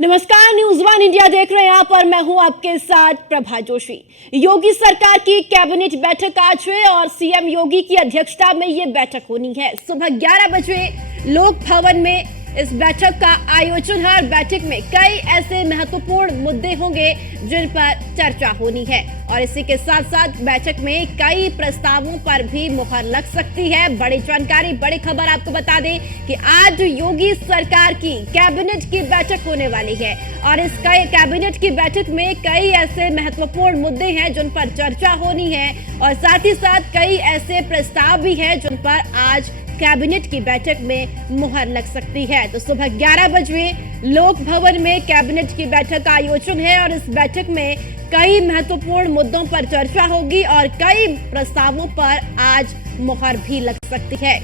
नमस्कार, news one India देख रहे हैं आप और मैं हूं आपके साथ प्रभा जोशी। योगी सरकार की कैबिनेट बैठक आज है और सीएम योगी की अध्यक्षता में ये बैठक होनी है। सुबह 11 बजे लोक भवन में इस बैठक का आयोजन है और बैठक में कई ऐसे महत्वपूर्ण मुद्दे होंगे जिन पर चर्चा होनी है और इसी के साथ साथ बैठक में कई प्रस्तावों पर भी मुहर लग सकती है। बड़ी जानकारी, बड़ी खबर आपको बता दें कि आज योगी सरकार की कैबिनेट की बैठक होने वाली है और इस कैबिनेट की बैठक में कई ऐसे महत्वपूर्ण मुद्दे हैं जिन पर चर्चा होनी है और साथ ही साथ कई ऐसे प्रस्ताव भी हैं जिन पर आज कैबिनेट की बैठक में मुहर लग सकती है। तो सुबह 11 बजे लोक भवन में कैबिनेट की बैठक का आयोजन है और इस बैठक में कई महत्वपूर्ण मुद्दों पर चर्चा होगी और कई प्रस्तावों पर आज मुहर भी लग सकती है।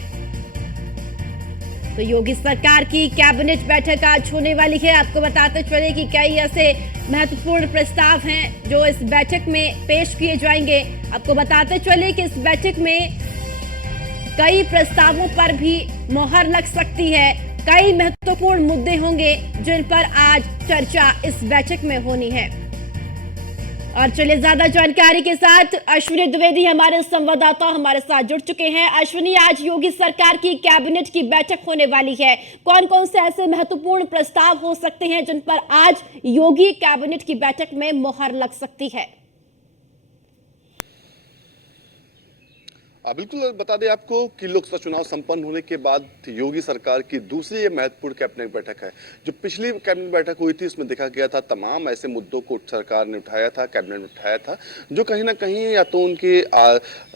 तो योगी सरकार की कैबिनेट बैठक आज होने वाली है। आपको बताते चले कि कई ऐसे महत्वपूर्ण प्रस्ताव हैं जो इस बैठक में पेश किए जाएंगे। आपको बताते चले कि इस बैठक में कई प्रस्तावों पर भी मुहर लग सकती है। कई महत्वपूर्ण मुद्दे होंगे जिन पर आज चर्चा इस बैठक में होनी है। और चलिए ज्यादा जानकारी के साथ अश्विनी द्विवेदी हमारे संवाददाता हमारे साथ जुड़ चुके हैं। अश्विनी, आज योगी सरकार की कैबिनेट की बैठक होने वाली है, कौन कौन से ऐसे महत्वपूर्ण प्रस्ताव हो सकते हैं जिन पर आज योगी कैबिनेट की बैठक में मुहर लग सकती है? बिल्कुल बता दें आपको कि लोकसभा चुनाव संपन्न होने के बाद योगी सरकार की दूसरी महत्वपूर्ण कैबिनेट बैठक है। जो पिछली कैबिनेट बैठक हुई थी उसमें देखा गया था तमाम ऐसे मुद्दों को सरकार ने उठाया था, कैबिनेट में उठाया था, जो कहीं ना कहीं या तो उनकी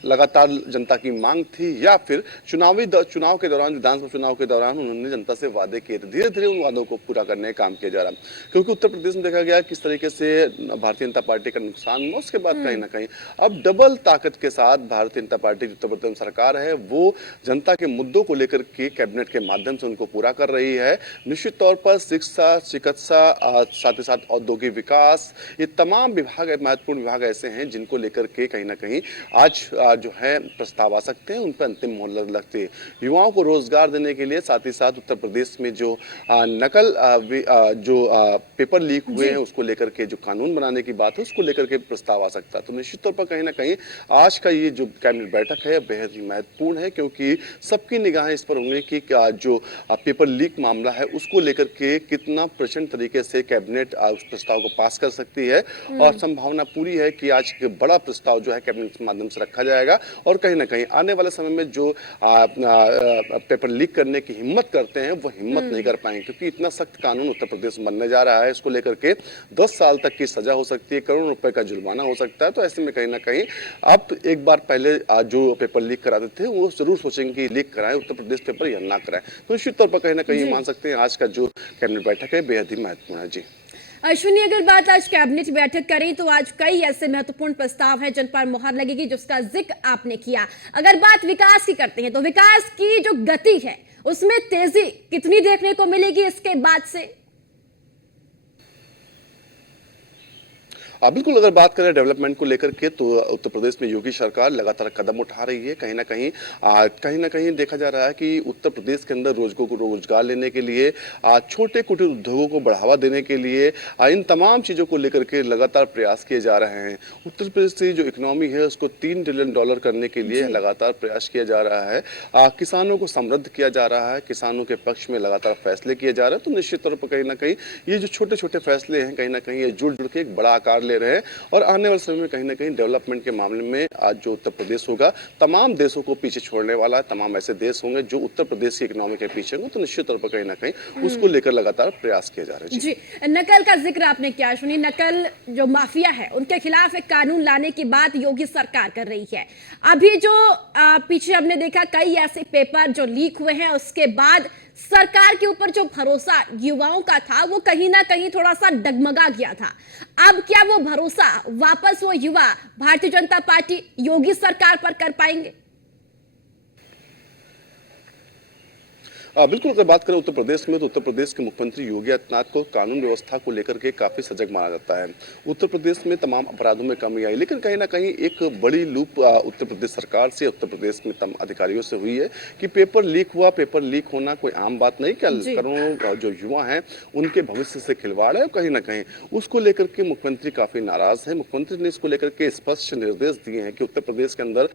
लगातार जनता की मांग थी या फिर चुनाव के दौरान, विधानसभा चुनाव के दौरान उन्होंने जनता से वादे किए थे। धीरे धीरे उन वादों को पूरा करने का काम किया जा रहा है, क्योंकि उत्तर प्रदेश में देखा गया किस तरीके से भारतीय जनता पार्टी का नुकसान हुआ। उसके बाद कहीं ना कहीं अब डबल ताकत के साथ भारतीय जनता पार्टी उत्तर प्रदेश सरकार है वो जनता के मुद्दों को लेकर के कैबिनेट के माध्यम से उनको पूरा कर रही है। निश्चित तौर पर शिक्षा, चिकित्सा, साथ ही साथ औद्योगिक विकास, ये तमाम विभाग, महत्वपूर्ण विभाग ऐसे हैं जिनको लेकर के कहीं ना कहीं आज जो है प्रस्ताव आ सकते हैं, उन पर अंतिम मोहर लगती है। युवाओं को रोजगार देने के लिए, साथ ही साथ उत्तर प्रदेश में जो नकल जो पेपर लीक हुए हैं उसको लेकर के जो कानून बनाने की बात है उसको लेकर के प्रस्ताव आ सकता है। तो निश्चित तौर पर कहीं ना कहीं आज का ये जो कैबिनेट बैठक है बेहद ही महत्वपूर्ण है, क्योंकि सबकी निगाहें इस पर होंगी कि जो पेपर लीक मामला है उसको लेकर के कितना प्रचंड तरीके से कैबिनेट उस प्रस्ताव को पास कर सकती है और संभावना पूरी है कि आज बड़ा प्रस्ताव जो है कैबिनेट के माध्यम से रखा जाएगा और कहीं ना कहीं आने वाले समय में जो पेपर लीक करने की हिम्मत करते हैं वो हिम्मत नहीं कर पाएंगे, क्योंकि इतना सख्त कानून उत्तर प्रदेश में बनने जा रहा है। इसको लेकर के 10 साल तक की सजा हो सकती है, करोड़ों रुपए का जुर्माना हो सकता है। तो ऐसे में कहीं ना कहीं अब एक बार पहले जो पेपर लीक कराते थे वो जरूर सोचेंगे कि लीक कराएं, उत्तर प्रदेश पेपर या ना कराएं। तो निश्चित तौर पर कहीं ना कहीं मान सकते हैं आज का जो कैबिनेट बैठक है बेहद ही महत्वपूर्ण है। जी अश्विनी, अगर बात आज कैबिनेट बैठक करें तो आज कई ऐसे महत्वपूर्ण प्रस्ताव हैं जिन पर मुहर लगेगी, जिसका जिक्र आपने किया। अगर बात विकास की करते हैं तो विकास की जो गति है उसमें तेजी कितनी देखने को मिलेगी इसके बाद से? बिल्कुल, अगर बात करें डेवलपमेंट को लेकर के तो उत्तर प्रदेश में योगी सरकार लगातार कदम उठा रही है। कहीं ना कहीं देखा जा रहा है कि उत्तर प्रदेश के अंदर रोजगार लेने के लिए, छोटे कुटीर उद्योगों को बढ़ावा देने के लिए, इन तमाम चीज़ों को लेकर के लगातार प्रयास किए जा रहे हैं। उत्तर प्रदेश की जो इकोनॉमी है उसको $3 ट्रिलियन करने के लिए लगातार प्रयास किया जा रहा है। किसानों को समृद्ध किया जा रहा है, किसानों के पक्ष में लगातार फैसले किए जा रहे हैं। तो निश्चित तौर पर कहीं ना कहीं ये जो छोटे छोटे फैसले हैं कहीं ना कहीं ये जुड़ के एक बड़ा आकार ले रहे हैं और आने वाले समय में कहीं ना कहीं डेवलपमेंट के मामले में आज जो उत्तर प्रदेश होगा तमाम देशों को पीछे छोड़ने वाला है। तमाम ऐसे देश होंगे जो उत्तर प्रदेश की इकोनॉमी के पीछे होंगे। तो निश्चित तौर पर कहीं ना कहीं उसको लेकर लगातार प्रयास किए जा रहे हैं। जी, नकल का जिक्र आपने किया सुनी, नकल जो माफिया है उनके खिलाफ एक कानून लाने की बात योगी सरकार कर रही है। अभी जो पीछे हमने देखा कई ऐसे पेपर जो लीक हुए हैं, उसके बाद सरकार के ऊपर जो भरोसा युवाओं का था वो कहीं ना कहीं थोड़ा सा डगमगा गया था। अब क्या वो भरोसा वापस वो युवा भारतीय जनता पार्टी योगी सरकार पर कर पाएंगे? बिल्कुल, अगर बात करें उत्तर प्रदेश में, तो उत्तर प्रदेश के मुख्यमंत्री योगी आदित्यनाथ को कानून व्यवस्था को लेकर के काफ़ी सजग माना जाता है। उत्तर प्रदेश में तमाम अपराधों में कमी आई, लेकिन कहीं न कहीं एक बड़ी लूप उत्तर प्रदेश सरकार से, उत्तर प्रदेश में अधिकारियों से हुई है कि पेपर लीक हुआ। पेपर लीक होना कोई आम बात नहीं, क्या करोड़ों जो युवा हैं, उनके भविष्य से खिलवाड़ है और कहीं न कहीं उसको लेकर के मुख्यमंत्री काफ़ी नाराज़ हैं। मुख्यमंत्री ने इसको लेकर के स्पष्ट निर्देश दिए हैं कि उत्तर प्रदेश के अंदर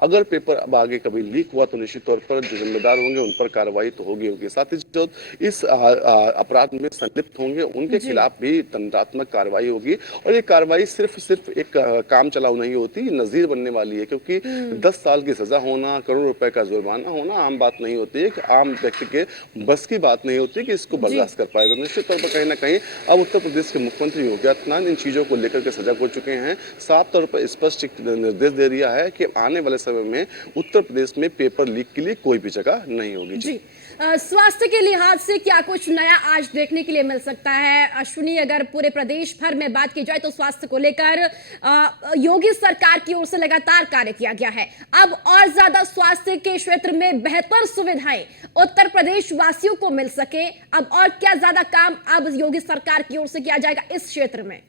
अगर पेपर अब आगे कभी लीक हुआ तो निश्चित तौर पर जो जिम्मेदार होंगे उन पर कार्रवाई तो होगी। साथ ही जो इस अपराध में संलिप्त होंगे उनके खिलाफ भी दंडात्मक कार्रवाई होगी। और ये कार्रवाई सिर्फ एक काम चलाऊ नहीं होती, नजीर बनने वाली है, क्योंकि 10 साल की सजा होना, करोड़ रुपए का जुर्माना होना आम बात नहीं होती है। आम व्यक्ति के बस की बात नहीं होती कि इसको बर्दाश्त कर पाएगा। निश्चित तौर पर कहीं ना कहीं अब उत्तर प्रदेश के मुख्यमंत्री योगी आदित्यनाथ इन चीजों को लेकर के सजग हो चुके हैं। साफ तौर पर स्पष्ट निर्देश दे दिया है कि आने वाले समय में उत्तर प्रदेश में पेपर लीक के लिए कोई भी जगह नहीं होगी। जी, स्वास्थ्य के लिहाज से क्या कुछ नया आज देखने के लिए मिल सकता है अश्विनी? अगर पूरे प्रदेश भर में बात की जाए तो स्वास्थ्य को लेकर योगी सरकार की ओर से लगातार कार्य किया गया है। अब और ज्यादा स्वास्थ्य के क्षेत्र में बेहतर सुविधाएं उत्तर प्रदेश वासियों को मिल सके, अब और क्या ज्यादा काम अब योगी सरकार की ओर से किया जाएगा इस क्षेत्र में?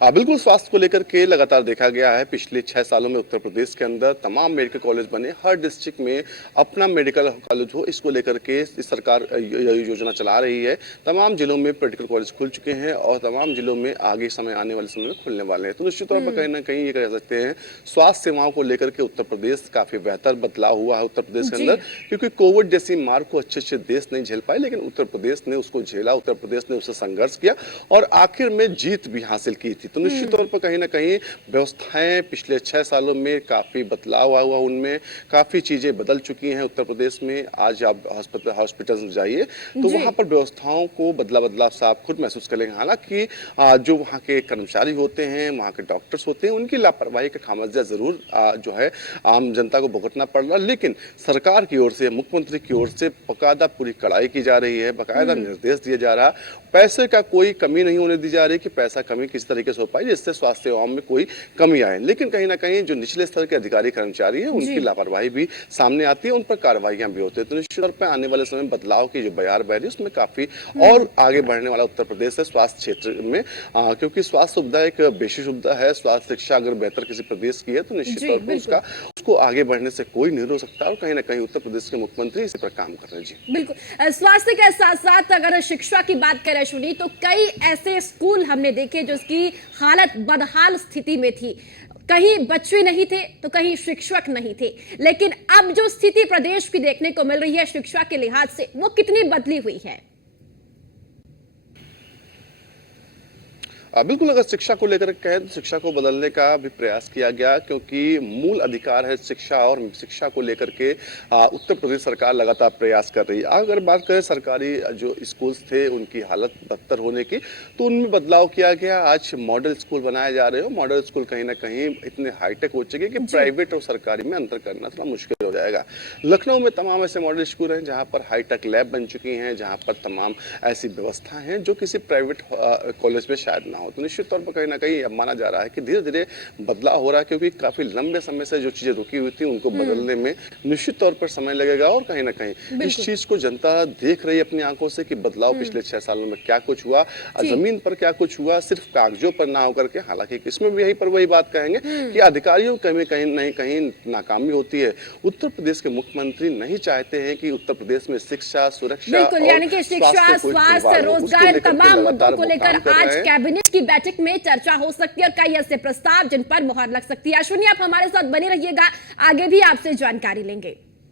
बिल्कुल, स्वास्थ्य को लेकर के लगातार देखा गया है पिछले 6 सालों में उत्तर प्रदेश के अंदर तमाम मेडिकल कॉलेज बने। हर डिस्ट्रिक्ट में अपना मेडिकल कॉलेज हो, इसको लेकर के सरकार योजना चला रही है। तमाम जिलों में मेडिकल कॉलेज खुल चुके हैं और तमाम जिलों में आगे आने वाले समय में खुलने वाले हैं। तो निश्चित तौर पर कहीं ना कहीं ये कह सकते हैं स्वास्थ्य सेवाओं को लेकर के उत्तर प्रदेश काफी बेहतर बदलाव हुआ है उत्तर प्रदेश के अंदर, क्योंकि कोविड जैसी मार को अच्छे देश नहीं झेल पाए, लेकिन उत्तर प्रदेश ने उसको झेला, उत्तर प्रदेश ने उससे संघर्ष किया और आखिर में जीत भी हासिल की थी। तो निश्चित तौर पर कहीं ना कहीं व्यवस्थाएं पिछले 6 सालों में काफी बदलाव हुआ, उनमें काफी चीजें बदल चुकी हैं उत्तर प्रदेश में। आज आप हॉस्पिटल में जाइए तो वहां पर व्यवस्थाओं को बदला आप खुद महसूस करेंगे। हालांकि जो वहां के कर्मचारी होते हैं, वहां के डॉक्टर्स होते हैं, उनकी लापरवाही का खामियाजा जरूर जो है आम जनता को भुगतना पड़ रहा, लेकिन सरकार की ओर से, मुख्यमंत्री की ओर से बाकायदा पूरी कड़ाई की जा रही है, बाकायदा निर्देश दिया जा रहा, पैसे का कोई कमी नहीं होने दी जा रही कि पैसा कमी किस तरीके से हो पाई जिससे स्वास्थ्य सेवाओं में कोई कमी आए। लेकिन कहीं ना कहीं जो निचले स्तर के अधिकारी कर्मचारी हैं उनकी लापरवाही भी सामने आती है, उन पर कार्रवाइयां भी होती है। तो निश्चित तौर पर आने वाले समय बदलाव की जो बयार बह रही है उसमें काफी और आगे बढ़ने वाला उत्तर प्रदेश है स्वास्थ्य क्षेत्र में, क्योंकि स्वास्थ्य सुविधा एक बेसिक सुविधा है। स्वास्थ्य शिक्षा अगर बेहतर किसी प्रदेश की है तो निश्चित तौर पर उसको आगे बढ़ने से कोई नहीं रोक सकता और कहीं ना कहीं उत्तर प्रदेश के मुख्यमंत्री इसी पर काम कर रहे हैं। जी बिल्कुल, स्वास्थ्य के साथ साथ अगर शिक्षा की बात करें सुनी तो कई ऐसे स्कूल हमने देखे जिसकी हालत बदहाल स्थिति में थी। कहीं बच्चे नहीं थे तो कहीं शिक्षक नहीं थे, लेकिन अब जो स्थिति प्रदेश की देखने को मिल रही है शिक्षा के लिहाज से वो कितनी बदली हुई है? बिल्कुल, अगर शिक्षा को लेकर कहें तो शिक्षा को बदलने का भी प्रयास किया गया, क्योंकि मूल अधिकार है शिक्षा और शिक्षा को लेकर के उत्तर प्रदेश सरकार लगातार प्रयास कर रही है। अगर बात करें सरकारी जो स्कूल्स थे उनकी हालत बदतर होने की, तो उनमें बदलाव किया गया। आज मॉडल स्कूल बनाए जा रहे हो। मॉडल स्कूल कहीं ना कहीं इतने हाईटेक हो चुके कि प्राइवेट और सरकारी में अंतर करना थोड़ा मुश्किल हो जाएगा। लखनऊ में तमाम ऐसे मॉडल स्कूल हैं जहाँ पर हाईटेक लैब बन चुकी हैं, जहाँ पर तमाम ऐसी व्यवस्था हैं जो किसी प्राइवेट कॉलेज में शायद ना हो। तो निश्चित तौर पर कहीं ना कहीं अब माना जा रहा है कि धीरे धीरे बदलाव हो रहा है, क्योंकि काफी लंबे समय से जो चीजें रुकी हुई थी उनको बदलने में निश्चित तौर पर समय लगेगा। और कहीं ना कहीं इस चीज को जनता देख रही है अपनी आंखों से कि बदलाव पिछले 6 सालों में क्या कुछ हुआ, जमीन पर क्या कुछ हुआ, सिर्फ कागजों पर ना होकर के। हालांकि इसमें भी यही पर वही बात कहेंगे कि अधिकारियों की कहीं नाकामी होती है। उत्तर प्रदेश के मुख्यमंत्री नहीं चाहते हैं कि उत्तर प्रदेश में शिक्षा, सुरक्षा, यानी कि शिक्षा, स्वास्थ्य, रोजगार, तमाम मुद्दों को लेकर आज कैबिनेट की बैठक में चर्चा हो सकती है और कई ऐसे प्रस्ताव जिन पर मुहर लग सकती है। अश्विनी, आप हमारे साथ बने रहिएगा, आगे भी आपसे जानकारी लेंगे।